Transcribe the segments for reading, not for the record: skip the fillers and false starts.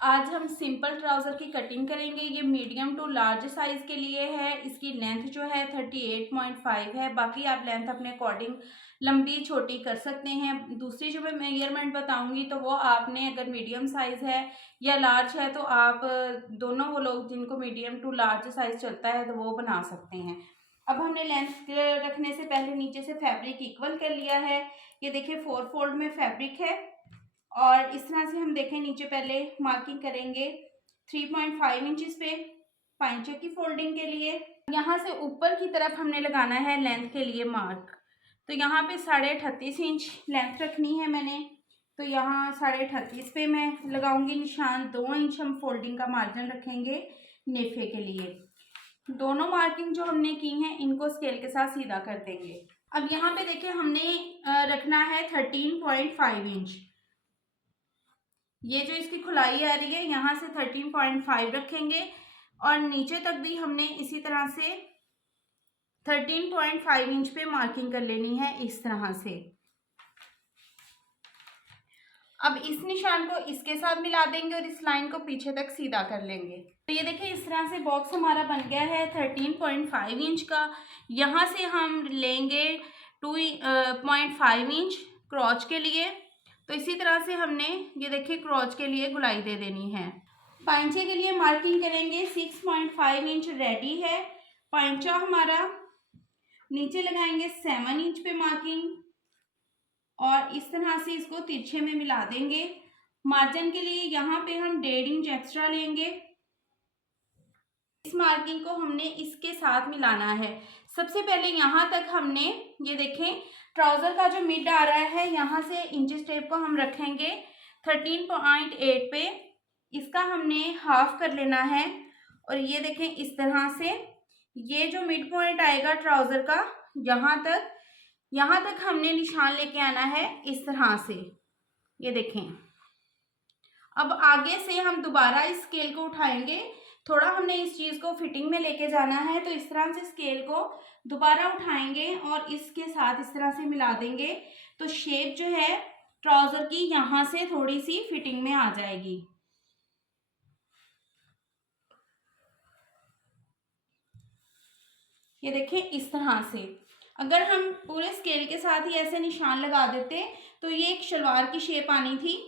आज हम simple trouser की कटिंग करेंगे। ये मीडियम टू लार्ज साइज़ के लिए है। इसकी लेंथ जो है 38.5 है। बाकी आप लेंथ अपने अकॉर्डिंग लंबी छोटी कर सकते हैं। दूसरी जो मैं मेजरमेंट बताऊंगी तो वो आपने अगर मीडियम साइज़ है या लार्ज है तो आप दोनों वो लोग जिनको मीडियम टू लार्ज साइज़ चलता है तो वो बना सकते हैं। अब हमने लेंथ रखने से पहले नीचे से फैब्रिक इक्वल कर लिया है। ये देखिए 4 फोल्ड में फैब्रिक है और इस तरह से हम देखें नीचे पहले मार्किंग करेंगे 3.5 इंचेस पे पाइंचे की फोल्डिंग के लिए। यहाँ से ऊपर की तरफ हमने लगाना है लेंथ के लिए मार्क। तो यहाँ पे 38.5 इंच लेंथ रखनी है मैंने। तो यहाँ 38.5 पे मैं लगाऊंगी निशान। 2 इंच हम फोल्डिंग का मार्जिन रखेंगे नेफे के लिए। दोनों मार्किंग जो हमने की हैं इनको स्केल के साथ सीधा कर देंगे। अब यहाँ पे देखिए हमने रखना है 13.5 इंच। ये जो इसकी खुलाई आ रही है यहाँ से 13.5 रखेंगे और नीचे तक भी हमने इसी तरह से 13.5 इंच पे मार्किंग कर लेनी है इस तरह से। अब इस निशान को इसके साथ मिला देंगे और इस लाइन को पीछे तक सीधा कर लेंगे। तो ये देखिए इस तरह से बॉक्स हमारा बन गया है 13.5 इंच का। यहाँ से हम लेंगे 2.5 इंच क्रॉच के लिए। तो इसी तरह से हमने ये देखिए क्रॉच के लिए गुलाई दे देनी है। पाइंचे के लिए मार्किंग करेंगे 6.5 इंच रेडी है पाइंचा हमारा। नीचे लगाएंगे 7 इंच पे मार्किंग और इस तरह से इसको तिरछे में मिला देंगे। मार्जिन के लिए यहाँ पे हम 1.5 इंच एक्स्ट्रा लेंगे। इस मार्किंग को हमने इसके साथ मिलाना है। सबसे पहले यहाँ तक हमने ये देखें ट्राउज़र का जो मिड आ रहा है यहाँ से इंचेस टेप को हम रखेंगे 13.8 पे। इसका हमने हाफ कर लेना है और ये देखें इस तरह से ये जो मिड पॉइंट आएगा ट्राउज़र का यहाँ तक हमने निशान लेके आना है इस तरह से। ये देखें अब आगे से हम दोबारा इस स्केल को उठाएंगे। थोड़ा हमने इस चीज़ को फिटिंग में लेके जाना है तो इस तरह से स्केल को दोबारा उठाएंगे और इसके साथ इस तरह से मिला देंगे। तो शेप जो है ट्राउज़र की यहाँ से थोड़ी सी फिटिंग में आ जाएगी। ये देखें इस तरह से अगर हम पूरे स्केल के साथ ही ऐसे निशान लगा देते तो ये एक शलवार की शेप आनी थी।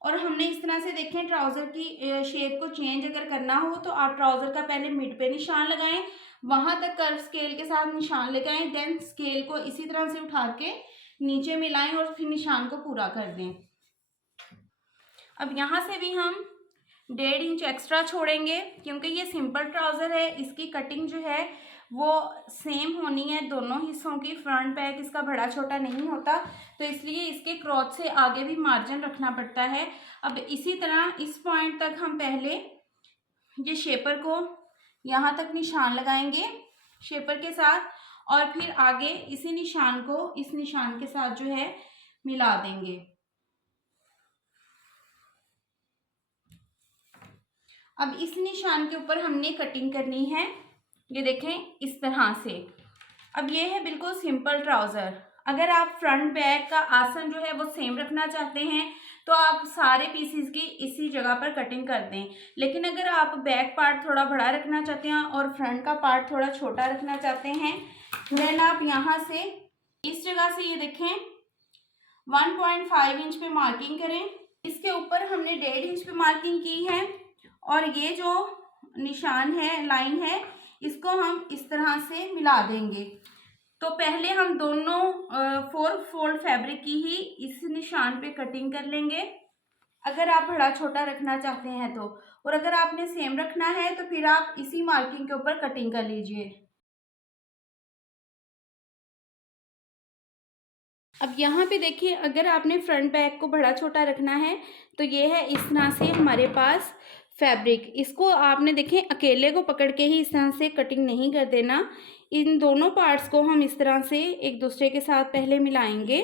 और हमने इस तरह से देखें ट्राउज़र की शेप को चेंज अगर करना हो तो आप ट्राउज़र का पहले मिड पे निशान लगाएं, वहाँ तक कर्व स्केल के साथ निशान लगाएं, देन स्केल को इसी तरह से उठा के नीचे मिलाएं और फिर निशान को पूरा कर दें। अब यहाँ से भी हम 1.5 इंच एक्स्ट्रा छोड़ेंगे क्योंकि ये सिंपल ट्राउज़र है। इसकी कटिंग जो है वो सेम होनी है दोनों हिस्सों की। फ्रंट बैक इसका बड़ा छोटा नहीं होता तो इसलिए इसके क्रॉच से आगे भी मार्जिन रखना पड़ता है। अब इसी तरह इस पॉइंट तक हम पहले ये शेपर को यहाँ तक निशान लगाएंगे शेपर के साथ और फिर आगे इसी निशान को इस निशान के साथ जो है मिला देंगे। अब इस निशान के ऊपर हमने कटिंग करनी है। ये देखें इस तरह से। अब ये है बिल्कुल सिंपल ट्राउज़र। अगर आप फ्रंट बैक का आसन जो है वो सेम रखना चाहते हैं तो आप सारे पीसीज की इसी जगह पर कटिंग कर दें। लेकिन अगर आप बैक पार्ट थोड़ा बड़ा रखना चाहते हैं और फ्रंट का पार्ट थोड़ा छोटा रखना चाहते हैं देन आप यहाँ से इस जगह से ये देखें 1.5 इंच पे मार्किंग करें। इसके ऊपर हमने 1.5 इंच पे मार्किंग की है और ये जो निशान है लाइन है इसको हम इस तरह से मिला देंगे। तो पहले हम दोनों 4 फोल्ड फैब्रिक की ही इस निशान पे कटिंग कर लेंगे अगर आप बड़ा छोटा रखना चाहते हैं तो, और अगर आपने सेम रखना है तो फिर आप इसी मार्किंग के ऊपर कटिंग कर लीजिए। अब यहाँ पे देखिए अगर आपने फ्रंट बैक को बड़ा छोटा रखना है तो ये है इस तरह से हमारे पास फैब्रिक। इसको आपने देखें अकेले को पकड़ के ही इस तरह से कटिंग नहीं कर देना। इन दोनों पार्ट्स को हम इस तरह से एक दूसरे के साथ पहले मिलाएंगे।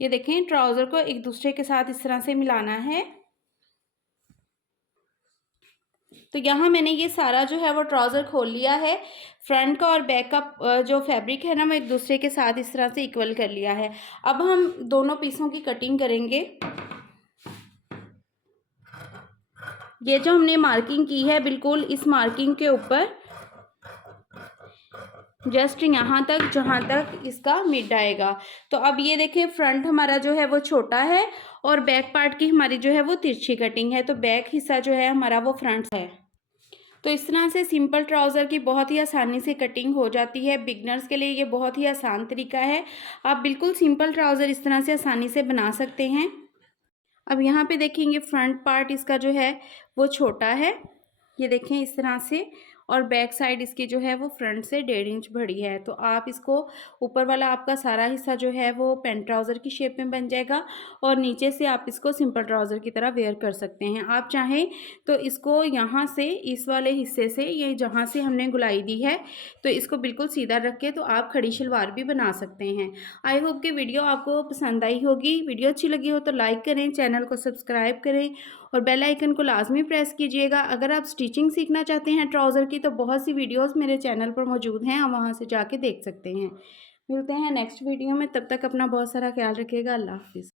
ये देखें ट्राउज़र को एक दूसरे के साथ इस तरह से मिलाना है। तो यहाँ मैंने ये सारा जो है वो ट्राउज़र खोल लिया है। फ्रंट का और बैक का जो फैब्रिक है ना वो एक दूसरे के साथ इस तरह से इक्वल कर लिया है। अब हम दोनों पीसों की कटिंग करेंगे। ये जो हमने मार्किंग की है बिल्कुल इस मार्किंग के ऊपर जस्ट यहाँ तक जहाँ तक इसका मिड आएगा। तो अब ये देखिए फ्रंट हमारा जो है वो छोटा है और बैक पार्ट की हमारी जो है वो तिरछी कटिंग है, तो बैक हिस्सा जो है हमारा वो फ्रंट है। तो इस तरह से सिंपल ट्राउज़र की बहुत ही आसानी से कटिंग हो जाती है। बिगनर्स के लिए ये बहुत ही आसान तरीका है। आप बिल्कुल सिंपल ट्राउज़र इस तरह से आसानी से बना सकते हैं। अब यहाँ पे देखेंगे फ्रंट पार्ट इसका जो है वो छोटा है, ये देखें इस तरह से, और बैक साइड इसकी जो है वो फ्रंट से 1.5 इंच बड़ी है। तो आप इसको ऊपर वाला आपका सारा हिस्सा जो है वो पैंट ट्राउज़र की शेप में बन जाएगा और नीचे से आप इसको सिंपल ट्राउज़र की तरह वेयर कर सकते हैं। आप चाहें तो इसको यहाँ से इस वाले हिस्से से, ये जहाँ से हमने गुलाई दी है, तो इसको बिल्कुल सीधा रख के तो आप खड़ी शलवार भी बना सकते हैं। आई होप कि वीडियो आपको पसंद आई होगी। वीडियो अच्छी लगी हो तो लाइक करें, चैनल को सब्सक्राइब करें और बेल आइकन को लाजमी प्रेस कीजिएगा। अगर आप स्टिचिंग सीखना चाहते हैं ट्राउज़र की तो बहुत सी वीडियोस मेरे चैनल पर मौजूद हैं, आप वहां से जाके देख सकते हैं। मिलते हैं नेक्स्ट वीडियो में, तब तक अपना बहुत सारा ख्याल रखिएगा। अल्लाह हाफिज़।